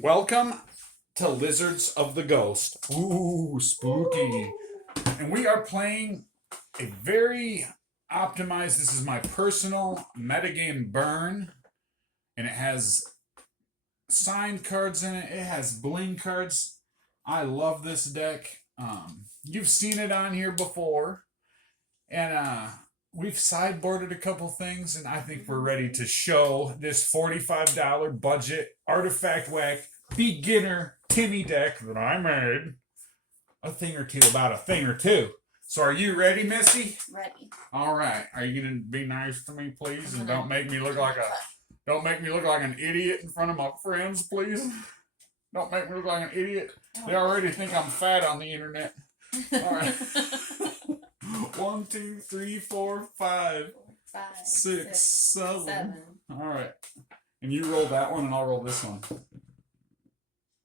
Welcome to Lizards of the Ghost. Ooh, spooky. And we are playing a very optimized, this is my personal metagame burn. And it has signed cards in it. It has bling cards. I love this deck. You've seen it on here before. And we've sideboarded a couple things, and I think we're ready to show this $45 budget artifact whack beginner Timmy deck that I made a thing or two about a thing or two. So are you ready, Missy? Ready. All right. Are you gonna be nice to me, please, and don't make me look like an idiot in front of my friends, please? Don't make me look like an idiot. They already think I'm fat on the internet. All right. 1, 2, 3, 4, 5, 6, 7. All right. And you roll that one, and I'll roll this one.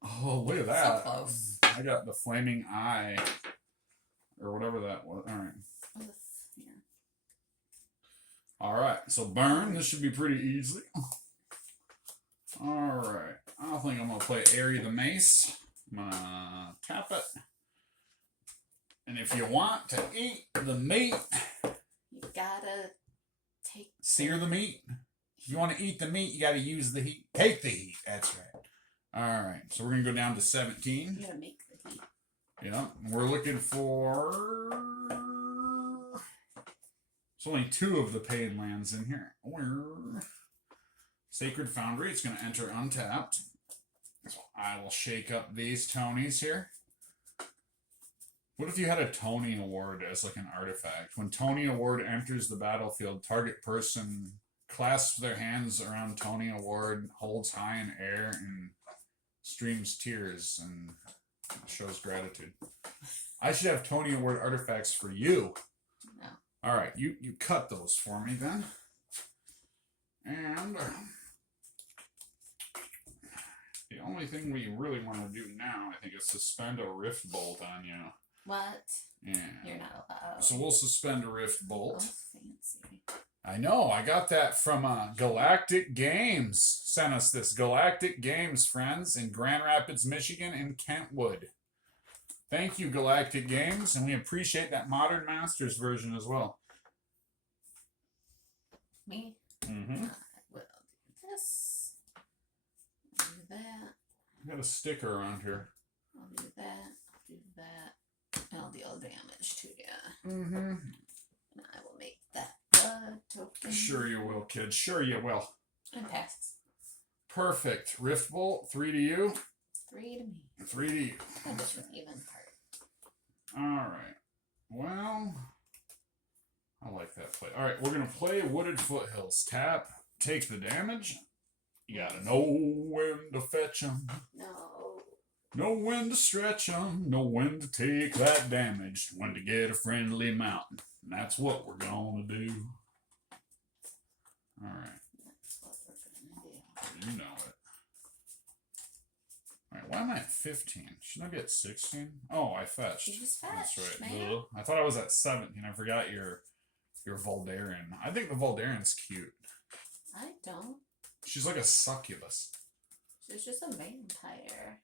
Oh, look at that. So close. I got the flaming eye. Or whatever that was. All right. All right. So burn. This should be pretty easy. All right. I think I'm going to play Airy the Mace. I'm going to tap it. And if you want to eat the meat, you gotta sear the meat. If you want to eat the meat, you got to use the heat. Take the heat. That's right. All right. So we're going to go down to 17. You gotta make the heat. Yeah. We're looking for... There's only 2 of the paid lands in here. Sacred Foundry. It's going to enter untapped. So I will shake up these Tonys here. What if you had a Tony Award as like an artifact? When Tony Award enters the battlefield, target person clasps their hands around Tony Award, holds high in air, and streams tears and shows gratitude. I should have Tony Award artifacts for you. No. All right, you cut those for me then. And the only thing we really want to do now, I think, is suspend a Rift Bolt on you. What? Yeah. You're not allowed. So we'll suspend a Rift Bolt. Oh, fancy. I know. I got that from Galactic Games. Sent us this. Galactic Games, friends, in Grand Rapids, Michigan, and Kentwood. Thank you, Galactic Games, and we appreciate that Modern Masters version as well. Me? Mm-hmm. I will do this. I'll do that. I got a sticker around here. I'll do that. I'll do that. And I'll deal damage to you. Mm-hmm. And I will make that blood token. Sure you will, kid. Sure you will. And pass. Perfect. Rift Bolt, 3 to you. 3 to me. 3 to you. That's an even part. All right. Well, I like that play. All right, we're going to play Wooded Foothills. Tap, take the damage. You got to know when to fetch them. No. Know when to stretch them. Know when to take that damage. When to get a friendly mountain. And that's what we're going to do. All right. That's what we're going to do. You know it. All right, why am I at 15? Shouldn't I be at 16? Oh, I fetched. You just That's fetched, right. man. Duh. I thought I was at 17. I forgot your Voldaren. I think the Voldarian's cute. I don't. She's like a succubus. She's just a vampire.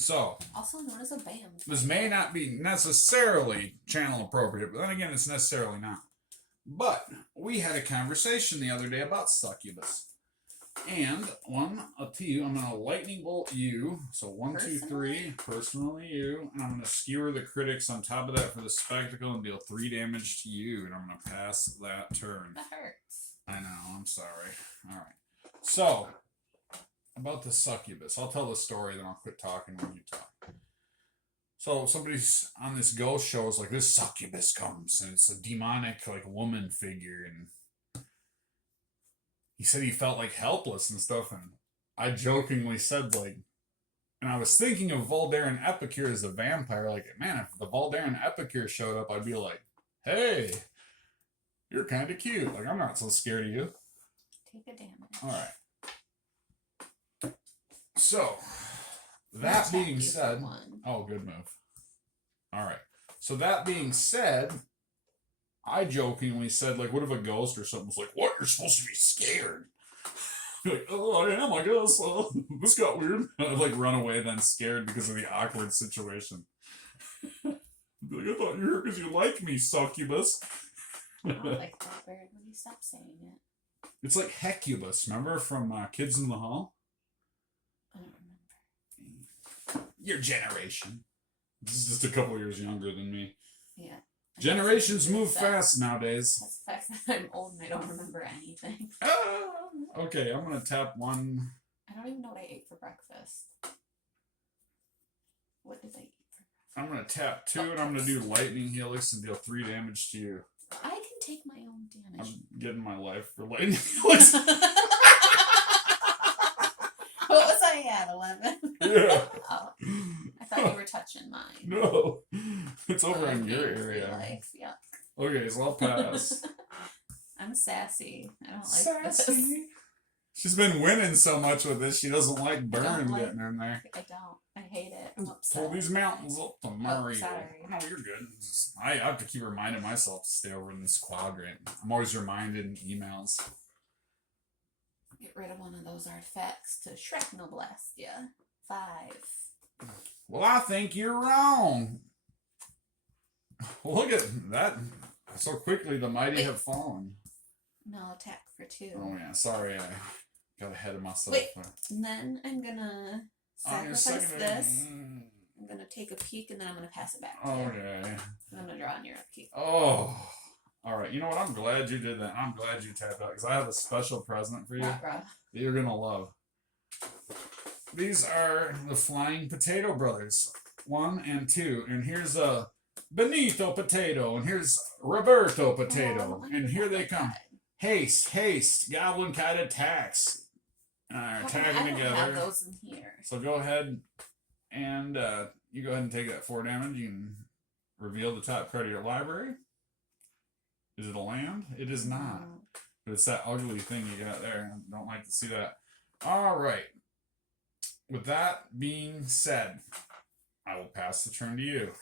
So, Also known as a vampire. this may not be necessarily channel appropriate, but then again, it's necessarily not. But we had a conversation the other day about succubus. And up to you, I'm going to lightning bolt you. So 1, 2, 3, personally you. And I'm going to skewer the critics on top of that for the spectacle and deal 3 damage to you. And I'm going to pass that turn. That hurts. I know, I'm sorry. All right. So, about the succubus. I'll tell the story, then I'll quit talking when you talk. So, somebody's on this ghost show is like, this succubus comes, and it's a demonic, like, woman figure, and he said he felt, like, helpless and stuff, and I jokingly said, like, and I was thinking of Voldaren Epicure as a vampire, like, man, if the Voldaren Epicure showed up, I'd be like, hey, you're kind of cute. Like, I'm not so scared of you. Take a damage. All right. So, that being said, oh, good move. All right. So that being said, I jokingly said, like, what if a ghost or something was like, what? You're supposed to be scared. Be like, oh, I am, I guess. This got weird. I'd like run away then scared because of the awkward situation. Be like, I thought you were here because you like me, succubus. I don't like that word. Will you stop saying it? It's like Hecubus, remember from Kids in the Hall? I don't remember. Your generation. This is just a couple years younger than me. Yeah. Generations move fast nowadays. That's the fact that I'm old and I don't remember anything. Okay, I'm gonna tap one. I don't even know what I ate for breakfast. What did I eat for breakfast? I'm gonna tap 2 and I'm gonna do Lightning Helix and deal 3 damage to you. I can take my own damage. I'm getting my life for Lightning Helix. What was I at? 11? Yeah. Oh, I thought you were touching mine. No. It's over Oh, in your gain free area. life. Yep. Okay, so I'll pass. I'm sassy. I don't like this. Sassy. She's been winning so much with this, she doesn't like burn like- getting in there. I don't. I hate it. I'm upset. Pull these mountains up to Murray. sorry. No, you're good. I have to keep reminding myself to stay over in this quadrant. I'm always reminded in emails. Get rid of one of those artifacts to shrapnel blast ya. 5. Well, I think you're wrong. Look at that. So quickly the mighty Wait. have fallen. No, attack for 2. Oh, yeah. Sorry, I got ahead of myself. Wait. And then I'm gonna On your sacrifice second- this. I'm gonna take a peek and then I'm gonna pass it back to you. Okay. And I'm gonna draw on your upkeep. Oh. All right. You know what? I'm glad you did that. I'm glad you tapped out because I have a special present for you that Not rough. you're going to love. These are the Flying Potato Brothers. 1 and 2. And here's a Benito Potato. And here's Roberto Potato. Oh, And here they my come. God. Haste, haste. Goblin Kite attacks. I Attacking don't together. have those in here. So go ahead and you go ahead and take that 4 damage. You can reveal the top card of your library. Is it a land? It is not. No. But it's that ugly thing you got there. I don't like to see that. All right. With that being said, I will pass the turn to you.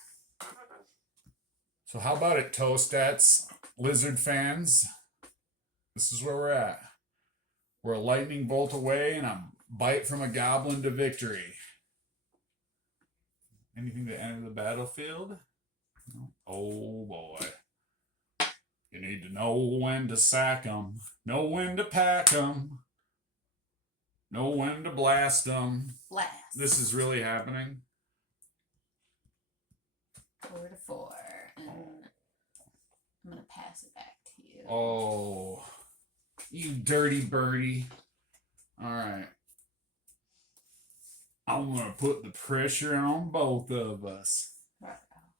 So how about it, Toastats, Lizard fans? This is where we're at. We're a lightning bolt away and a bite from a goblin to victory. Anything to enter the battlefield? No. Oh boy. You need to know when to sack 'em, know when to pack 'em, know when to blast 'em. Blast. This is really happening. 4 to 4. And I'm gonna pass it back to you. Oh, you dirty birdie. All right. I'm going to put the pressure on both of us.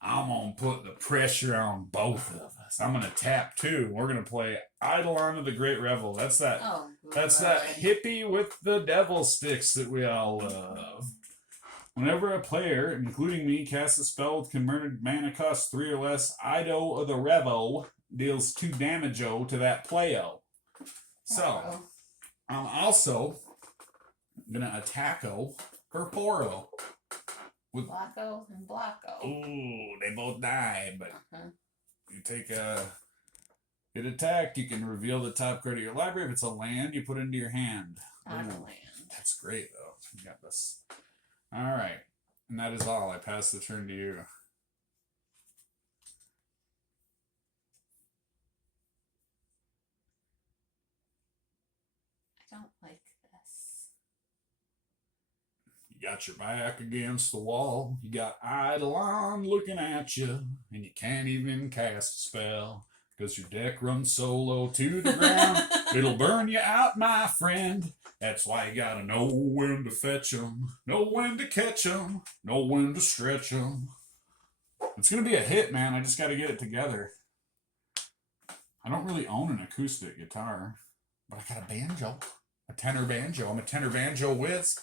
I'm going to put the pressure on both of us. I'm going to tap 2. We're going to play Eidolon of the Great Revel. That's that. Oh, That's that hippie with the devil sticks that we all love. Whenever a player, including me, casts a spell with converted mana cost 3 or less, Ido of the Revo deals 2 damage to that playo. So, I'm also gonna attacko her Poro. With Blocko and Blocko. ooh, they both die, but Uh-huh. you take a get attacked, you can reveal the top card of your library. If it's a land, you put it into your hand. On the Ooh. land. That's great, though. You got this. All right. And that is all. I pass the turn to you. I don't like this. You got your back against the wall. You got Eidolon looking at you. And you can't even cast a spell. Because your deck runs so low to the ground. It'll burn you out, my friend. That's why you gotta know when to fetch 'em, know when to catch 'em, know when to stretch 'em. It's gonna be a hit, man. I just gotta get it together. I don't really own an acoustic guitar, but I got a banjo, a tenor banjo. I'm a tenor banjo whiz.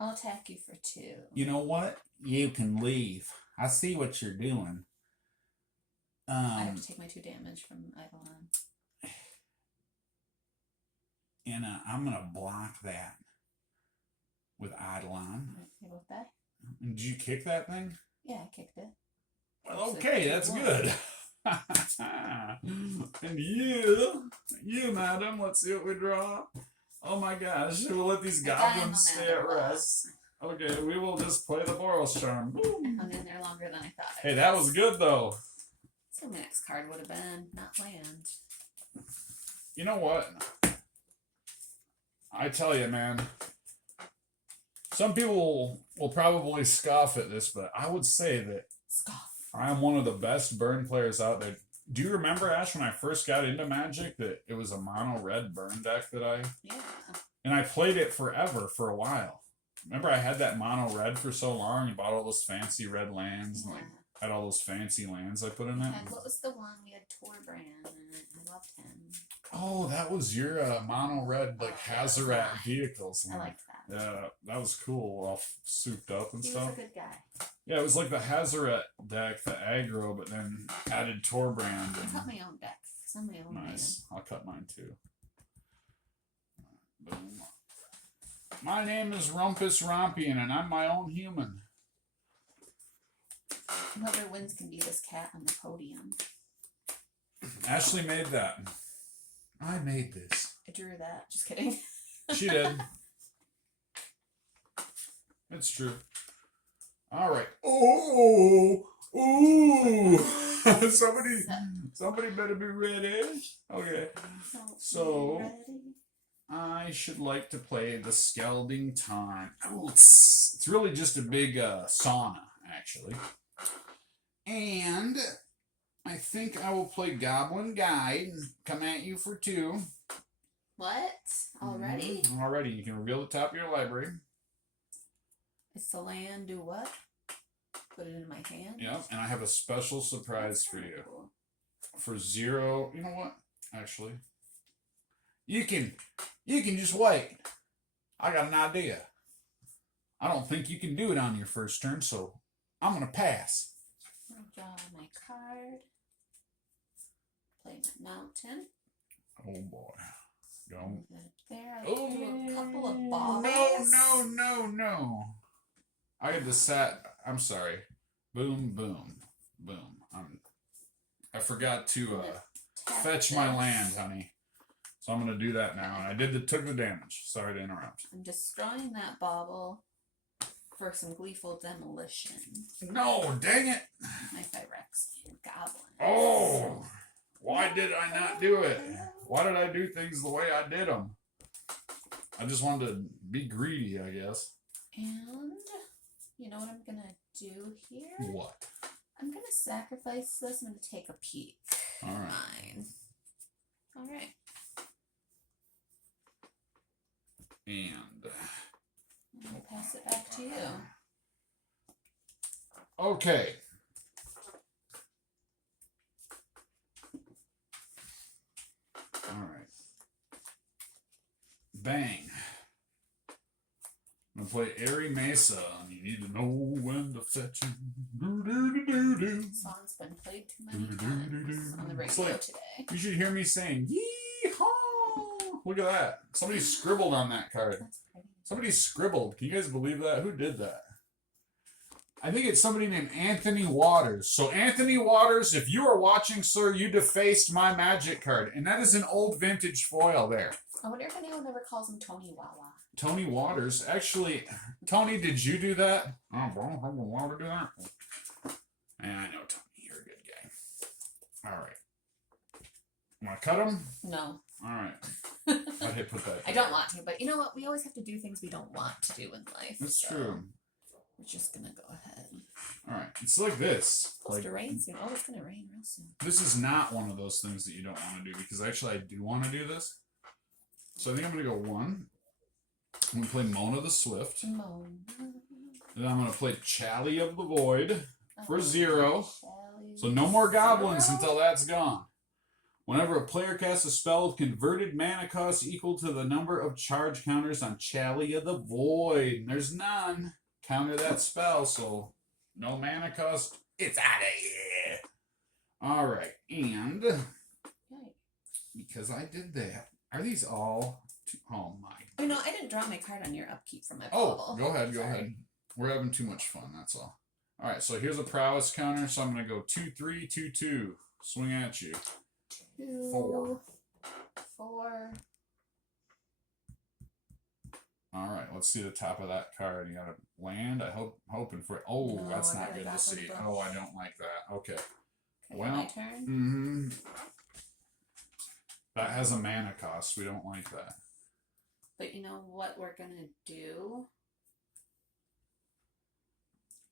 I'll attack you for 2. You know what? You can leave. I see what you're doing. I have to take my 2 damage from Eidolon. And I'm gonna block that with Eidolon. Okay with that? Did you kick that thing? Yeah, I kicked it. Well, okay, that's good. And you, madam, let's see what we draw. Oh my gosh, we'll let these I die no goblins stay matter at what. rest. Okay, we will just play the Boros Charm. I hung in there longer than I thought. Hey, that was good though. So my next card would have been not land. You know what? I tell you, man. Some people will probably scoff at this, but I would say that Scoff. I'm one of the best burn players out there. Do you remember, Ash, when I first got into Magic, that it was a mono red burn deck Yeah. and I played it forever for a while. Remember, I had that mono red for so long and bought all those fancy red lands and like had all those fancy lands I put in it. And what was the one we had? Torbrand, and I loved him. Oh, that was your mono red like Hazarat vehicles. I liked that. Yeah, that was cool. All souped up and He stuff. was a good guy. Yeah, it was like the Hazaret deck, the aggro, but then added Torbrand. I cut And my own deck. Cause I'm my own nice. I'll cut mine too. Boom. My name is Rumpus Rompian, and I'm my own human. man. Whoever wins can be this cat on the podium. Ashley made that. I made this. I drew that. Just kidding. She did. It's true. All right. Oh, ooh! somebody better be ready. Okay. So, ready? I should like to play the Skelding Time. Oh, it's really just a big sauna, actually. And I think I will play Goblin Guide and come at you for 2. What? Already? Already. You can reveal the top of your library. It's the land. Do what? Put it in my hand. Yep, and I have a special surprise for you. Cool. For 0, you know what? Actually, you can just wait. I got an idea. I don't think you can do it on your first turn, so I'm gonna pass. I'll draw my card. Play my mountain. Oh boy, don't. There, I Oh, drew a couple of balls. No. I had the set. I'm sorry. Boom, boom, boom. I forgot to fetch my land, honey. So I'm gonna do that now, and I took the damage. Sorry to interrupt. I'm destroying that bauble for some gleeful demolition. No, dang it! My Phyrexian goblin. Oh, why did I not do it? Why did I do things the way I did them? I just wanted to be greedy, I guess. And you know what I'm gonna do here? What? I'm gonna sacrifice this. I'm gonna take a peek. All right. Mine. All right. And I'll pass it back to you. okay. All right. Bang. I'm gonna play Airy Mesa, and you need to know when to fetch him. Song's been played too many times on the radio It's like- today. You should hear me saying "Yee-haw!" Look at that. Somebody scribbled on that card. That's pretty. Somebody scribbled. Can you guys believe that? Who did that? I think it's somebody named Anthony Waters. So Anthony Waters, if you are watching, sir, you defaced my Magic card. And that is an old vintage foil there. I wonder if anyone ever calls him Tony Wawa. Tony Waters. Actually, Tony, did you do that? Oh, well, I don't want to do that. And I know, Tony, you're a good guy. All right. Want to cut him? No. All right. I hit put that. I don't want to, but you know what? We always have to do things we don't want to do in life. That's so true. We're just gonna go ahead. All right. It's like this. Supposed Like, to rain soon. Oh, it's gonna rain real soon. this is not one of those things that you don't want to do, because actually I do want to do this. So I think I'm going to go 1. I'm going to play Mona the Swift. Moan. Then I'm going to play Chally of the Void for 0. Shall So no more goblins 0? until that's gone. Whenever a player casts a spell with converted mana cost equal to the number of charge counters on Chally of the Void, and there's none, counter that spell, so no mana cost. It's out of here. All right, and because I did that, are these all? Oh my! Oh no, I didn't draw my card on your upkeep from my Oh, bubble. go ahead, go Sorry. ahead. We're having too much fun. That's all. All right, so here's a prowess counter. So I'm gonna go 2-3, 2-2. Swing at you. 2, 4. 4, All right, let's see the top of that card. You got to land. Hoping for it. Oh, No, that's I not got a good to Goblin see. Bush. Oh, I don't like that. Okay. Okay, Well, my turn. Mm-hmm. That has a mana cost. We don't like that. But you know what we're gonna do?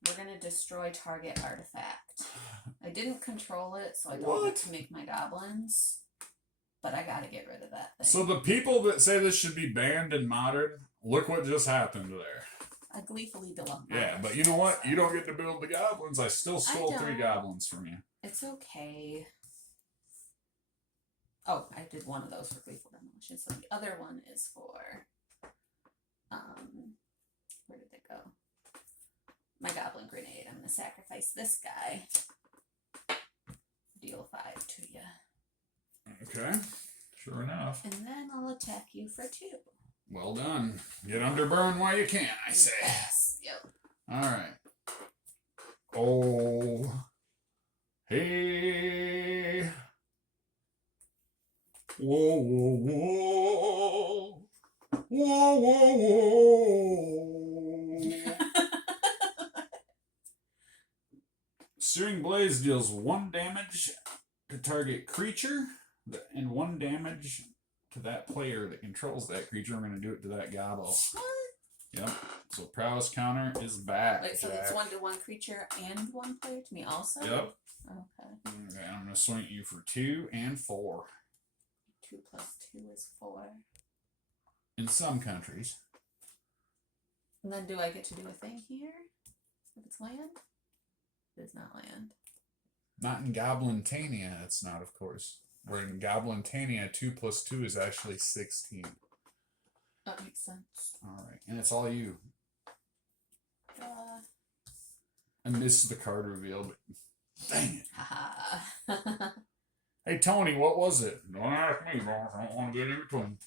We're gonna destroy target artifact. I didn't control it, so I don't get to make my goblins. But I gotta get rid of that thing. So the people that say this should be banned in Modern, look what just happened there. I gleefully deluxe. Yeah, but you know what? You don't get to build the goblins. I still stole 3 goblins from you. It's okay. Oh, I did one of those for gleeful demolition. So the other one is for where did it go? My goblin grenade. I'm gonna sacrifice this guy. Deal 5 to you. Okay. Sure enough. And then I'll attack you for 2. Well done. Get under burn while you can, I say. Yes. Yep. Alright. Oh. Hey. Whoa, whoa, whoa. Whoa, whoa, whoa. Searing Blaze deals 1 damage to target creature and 1 damage to that player that controls that creature. I'm going to do it to that gobbo. What? Yep. So prowess counter is back. Wait, so Jack. it's 1 to 1 creature and 1 player to me also? Yep. Okay. Okay, I'm going to swing at you for 2 and 4. 2 plus 2 is 4. In some countries. And then do I get to do a thing here? If it's land? It is not land. Not in Goblintania, it's not, of course. Where in Goblintania, 2 plus 2 is actually 16. That makes sense. Alright, and it's all you. Uh, And this is the card reveal, but dang it. haha. Hey, Tony, what was it? Don't ask me, bro. I don't want to get in between.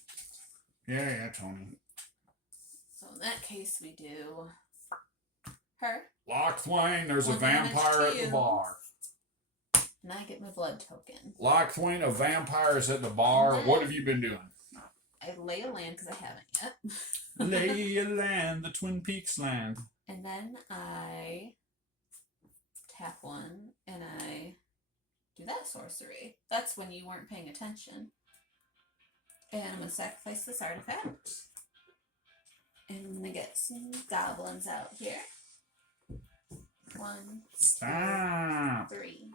Yeah, Tony. So in that case, we do her. Lock Thwain, there's a 1 damage vampire to at the you. bar. And I get my blood token. Lock Thwain, a vampire's at the bar. And What then- have you been doing? I lay a land because I haven't yet. Lay a land, the Twin Peaks land. And then I tap 1 and I do that sorcery. That's when you weren't paying attention. And I'm going to sacrifice this artifact. And I'm going to get some goblins out here. 1, Stop. 3.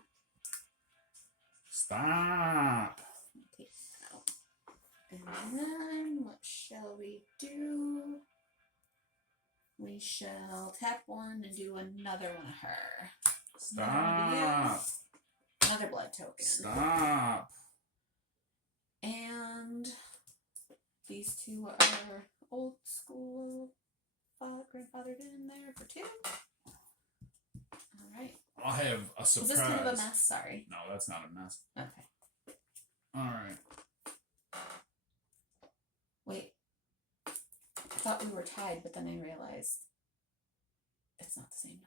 Stop. Take that out. And then what shall we do? We shall tap 1 and do another one of her. Stop. Another blood token. Stop. And these 2 are old school grandfathered in there for 2. Alright. I'll have a Was surprise. this kind of a mess? Sorry. No, that's not a mess. Okay. Alright. Wait. I thought we were tied, but then I realized it's not the same number.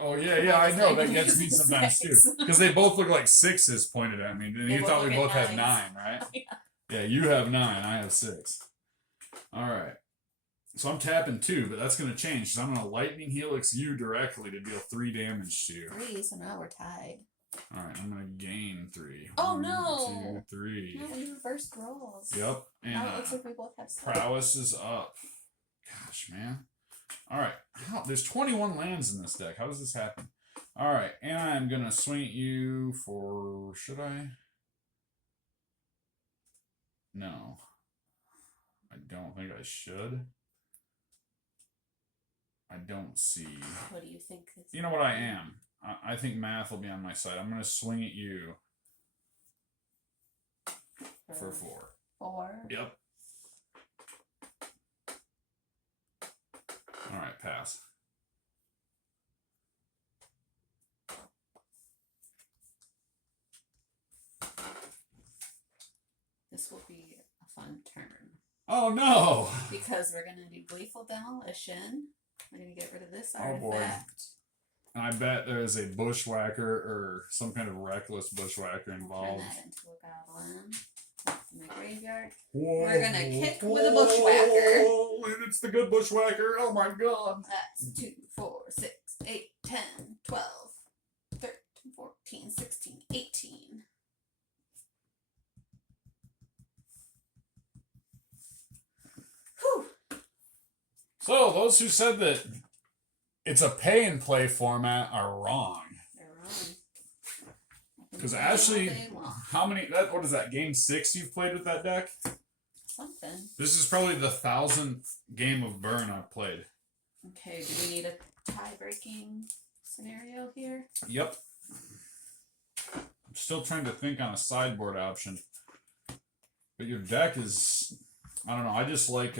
Oh, yeah, I know. That gets me sometimes, too. Because they both look like 6s pointed at me. And They you both thought we look both at had 9s. 9, right? Yeah. Yeah, you have 9. I have 6. Alright. So I'm tapping 2, but that's going to change. So I'm going to Lightning Helix you directly to deal 3 damage to you. 3, so now we're tied. Alright, I'm going to gain 3. Oh, 1, no. 2, 3. No, we reversed rolls. Yep. And Now it looks like we both have 6. prowess is up. Gosh, man. Alright. There's 21 lands in this deck. How does this happen? Alright, and I'm going to swing at you for... Should I? No. I don't think I should. I don't see... What do you think? You know what I am? I think math will be on my side. I'm going to swing at you for 4. 4. Yep. Alright, pass. This will be a fun turn. Oh no! Because we're going to do Gleeful Demolition. We're going to get rid of this Oh, boy. artifact. I bet there is a bushwhacker or some kind of reckless bushwhacker Turn involved. that into a goblin. My graveyard. Whoa, We're gonna kick with a bushwhacker. whoa, and it's the good bushwhacker. Oh my god. That's 2, 4, 6, 8, 10, 12, 13, 14, 16, 18. Whew. So those who said that it's a pay and play format are wrong. They're wrong. Because They Ashley, all day long. how many? What is that? Game 6 you've played with that deck? Something. This is probably the 1000th game of Burn I've played. Okay, do we need a tie-breaking scenario here? Yep. I'm still trying to think on a sideboard option. But your deck is, I don't know, I just like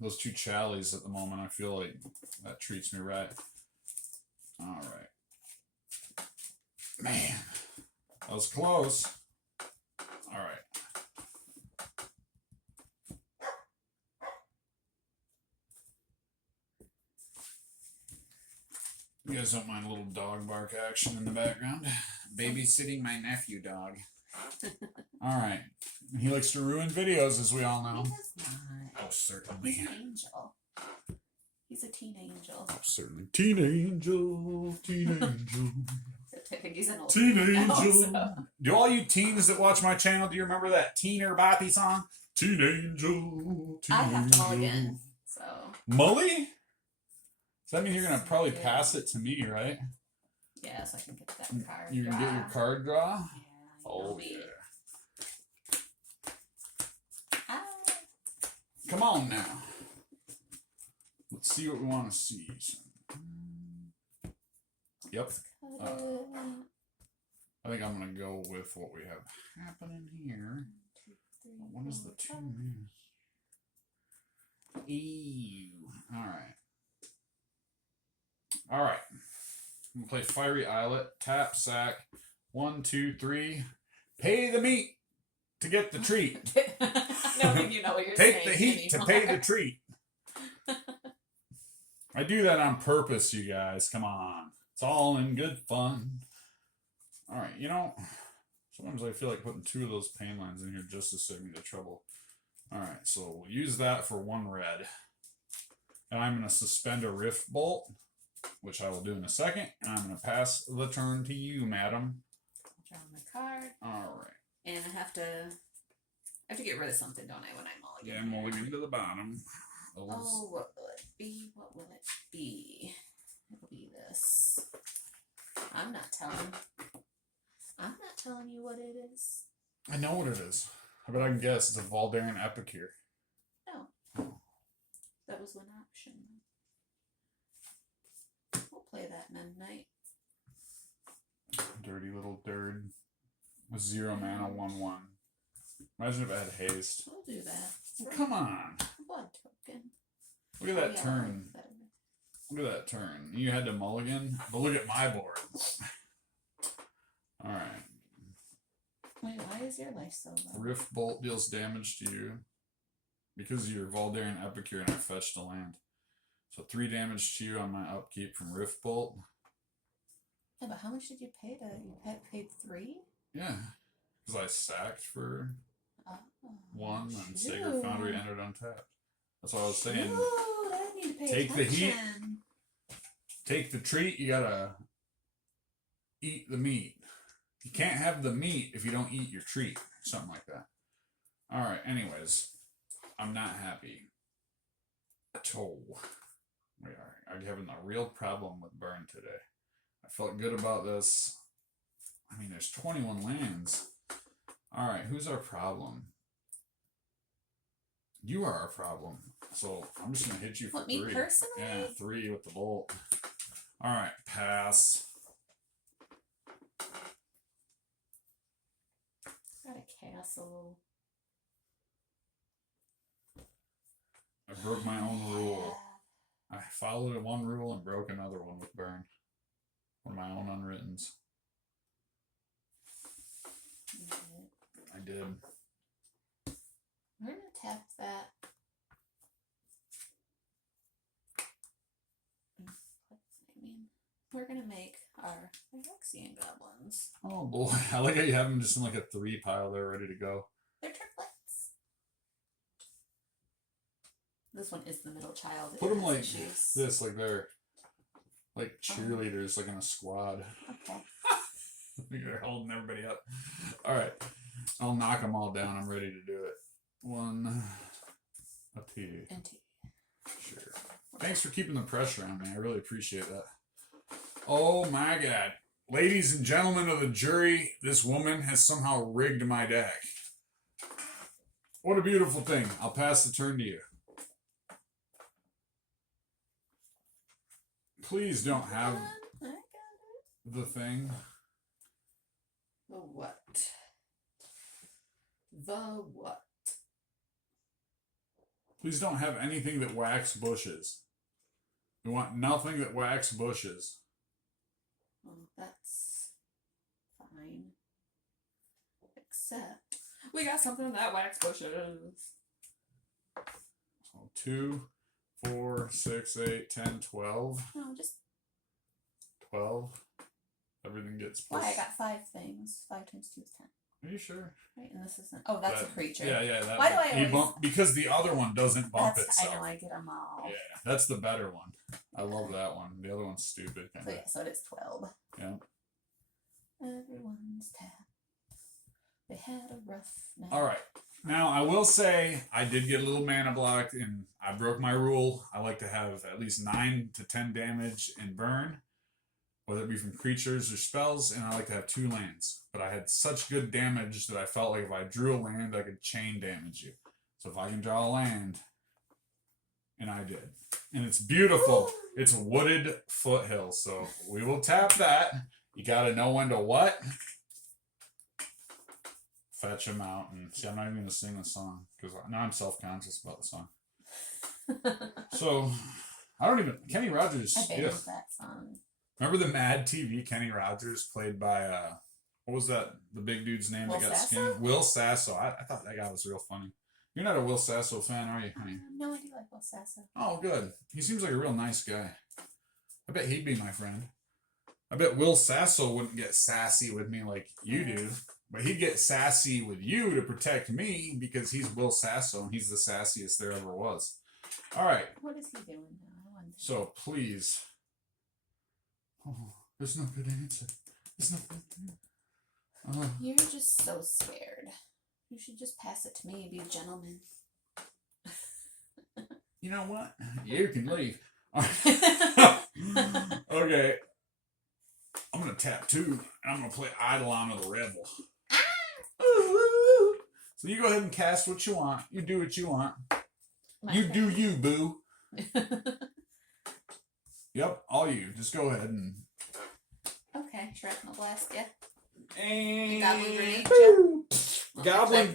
those 2 Challies at the moment. I feel like that treats me right. Alright. Man, that was close. Alright. You guys don't mind a little dog bark action in the background? Babysitting my nephew dog. Alright. He likes to ruin videos, as we all know. He does not. Oh, certainly. He's an angel. He's a teen angel. Oh, certainly. Teen angel, teen angel, I think he's an old teen man now, angel. so. Do all you teens that watch my channel, do you remember that Teener Boppy song? Teen angel, teen I have to angel. mulligan, so. Mully? Does that mean you're going to probably pass it to me, right? Yeah, so I can get that card. You can get your card draw? Yeah. Oh, me. yeah. Ah. Come on now. Let's see what we want to see. Yep. Cut it. I think I'm going to go with what we have happening here. 1, 2, 3, What is the 4, 2 here? Ew. Alright. Alright. I'm going to play Fiery Islet. Tap, sack. 1, 2, 3. Pay the meat to get the treat. I don't think you know what you're Take saying the heat anymore. to pay the treat. I do that on purpose, you guys. Come on. It's all in good fun. Alright, you know, sometimes I feel like putting 2 of those pain lines in here just to save me the trouble. Alright, so we'll use that for 1 red. And I'm going to suspend a Rift Bolt, which I will do in a second. And I'm going to pass the turn to you, madam. Draw my card. Alright. And I have to get rid of something, don't I, when I mulligan? Yeah, mulligan to the bottom. Oh, what will it be? What will it be? It'll be this. I'm not telling you what it is. I know what it is. I bet I can guess. It's a Voldaren Epicure. No. That was one option. We'll play that midnight. Dirty little dirt. With 0 mana, 1/1. Imagine if I had haste. We'll do that. Well, come on. Blood token. Look at Oh, that yeah, turn. better. Look at that turn. You had to mulligan, but look at my board. Alright. Wait, why is your life so low? Rift Bolt deals damage to you because you're Voldaren Epicure and I fetched a land. So 3 damage to you on my upkeep from Rift Bolt. Yeah, but how much did you pay to? You paid 3? Yeah. Because I sacked for Oh, 1 and shoot. Sacred Foundry entered untapped. That's what I was saying. Shoot, I need to pay Take the heat. attention. Take the treat, you gotta eat the meat. You can't have the meat if you don't eat your treat. Something like that. Alright, anyways. I'm not happy. At all. We are having a real problem with Burn today. I felt good about this. I mean, there's 21 lands. Alright, who's our problem? You are our problem. So I'm just gonna hit you for What, 3. me personally? Yeah, 3 with the bolt. Alright, pass. Got a castle. I broke my own rule. I followed one rule and broke another one with Burn. One of my own unwrittens. I did. We're gonna tap that. I mean, we're gonna make our Phyrexian goblins. Oh boy, I like how you have them just in like a 3 pile there ready to go. They're trick This one is the middle child. Put them It has like issues. this, like they're like cheerleaders, like in a squad. Okay. They're holding everybody up. All right, I'll knock them all down. I'm ready to do it. 1, a 2. And 2. Sure. Thanks for keeping the pressure on me. I really appreciate that. Oh my God. Ladies and gentlemen of the jury, this woman has somehow rigged my deck. What a beautiful thing. I'll pass the turn to you. Please don't have I got it. the thing. The what? The what? Please don't have anything that whacks bushes. We want nothing that whacks bushes. Well, that's fine. Except we got something that wax bushes. So 2, 4, 6, 8, 10, 12. No, just 12. Everything gets pushed. why I got 5 things. 5 times 2 is 10. Are you sure? Right, and this isn't. Oh, that's a creature. Yeah. That Why do one. I He always- bump, because the other one doesn't bump That's, itself. I know I get them all. Yeah, that's the better one. I love that one. The other one's stupid. So yeah, so it is 12. Yeah. Everyone's tapped. They had a rough night. All right. Now I will say I did get a little mana blocked, and I broke my rule. I like to have at least 9 to 10 damage and burn, whether it be from creatures or spells, and I like to have 2 lands. But I had such good damage that I felt like if I drew a land, I could chain damage you. So if I can draw a land, and I did. And it's beautiful. It's a wooded foothill, so we will tap that. You got to know when to what? Fetch them out. And see, I'm not even going to sing the song because now I'm self-conscious about the song. So, I don't even... Kenny Rogers... I banned yeah. that song. Remember the Mad TV Kenny Rogers played by... what was that? The big dude's name Will that got Sasso? skinned? Will Sasso. I thought that guy was real funny. You're not a Will Sasso fan, are you, honey? No, I do like Will Sasso. Oh, good. He seems like a real nice guy. I bet he'd be my friend. I bet Will Sasso wouldn't get sassy with me like you do, but he'd get sassy with you to protect me because he's Will Sasso and he's the sassiest there ever was. All right. What is he doing now? I wonder. So please. Oh, there's no good answer. There's no good. You're just so scared. You should just pass it to me. Be a gentleman. You know what? You can leave. All right. Okay. I'm gonna tap 2 and I'm gonna play Eidolon of the Rebel. So you go ahead and cast what you want. You do what you want. You do you, boo. Yep, all you. Just go ahead and. Okay, shrapnel blast, yeah. And Goblin grenade,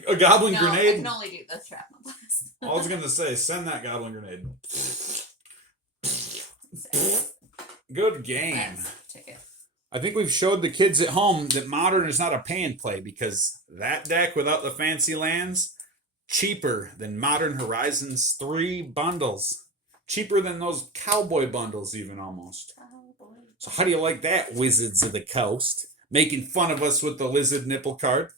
A goblin no, I grenade. can only do the shrapnel blast. I was gonna say, send that goblin grenade. Good game. Last ticket. I think we've showed the kids at home that Modern is not a pay and play because that deck without the fancy lands, cheaper than Modern Horizons 3 bundles. Cheaper than those cowboy bundles even almost. Cowboy. So how do you like that, Wizards of the Coast? Making fun of us with the lizard nipple card?